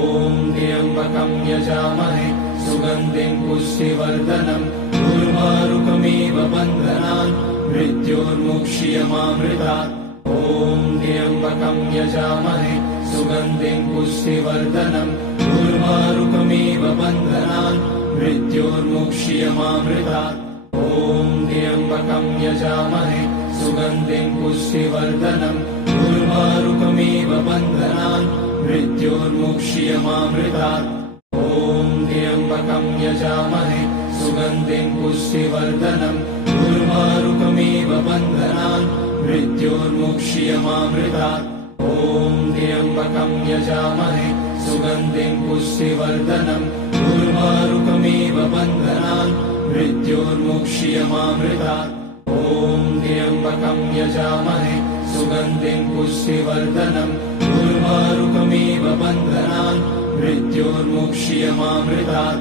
त्र्यम्बकं यजामहे सुगन्धिं पुष्टिवर्धनम् उर्वारुकमिव बन्धनान् मृत्योर्मुक्ष्यमामृतात्। त्र्यम्बकं यजामहे सुगन्धिं पुष्टिवर्धनम् उर्वारुकमिव बन्धनान् मृत्योर्मुक्ष्यमामृतात्। त्र्यम्बकं यजामहे सुगन्धिं पुष्टिवर्धनम् उर्वारुकमिव बन्धनान् मृत्योर्मुक्ष्यमामृतात्। त्र्यम्बकं यजामहे सुगन्धिं पुष्टिवर्धनम् उर्वारुकमिव बन्धनान् मृत्योर्मुक्ष्यमामृतात्। त्र्यम्बकं यजामहे सुगन्धिं पुष्टिवर्धनम् उर्वारुकमिव बन्धनान् मृत्योर्मुक्ष्यमामृतात्। त्र्यम्बकं यजामहे सुगन्धिं पुष्टिवर्धनम् उर्वारुकमिव बन्धनान् मृत्योर्मुक्ष्यमामृतात्।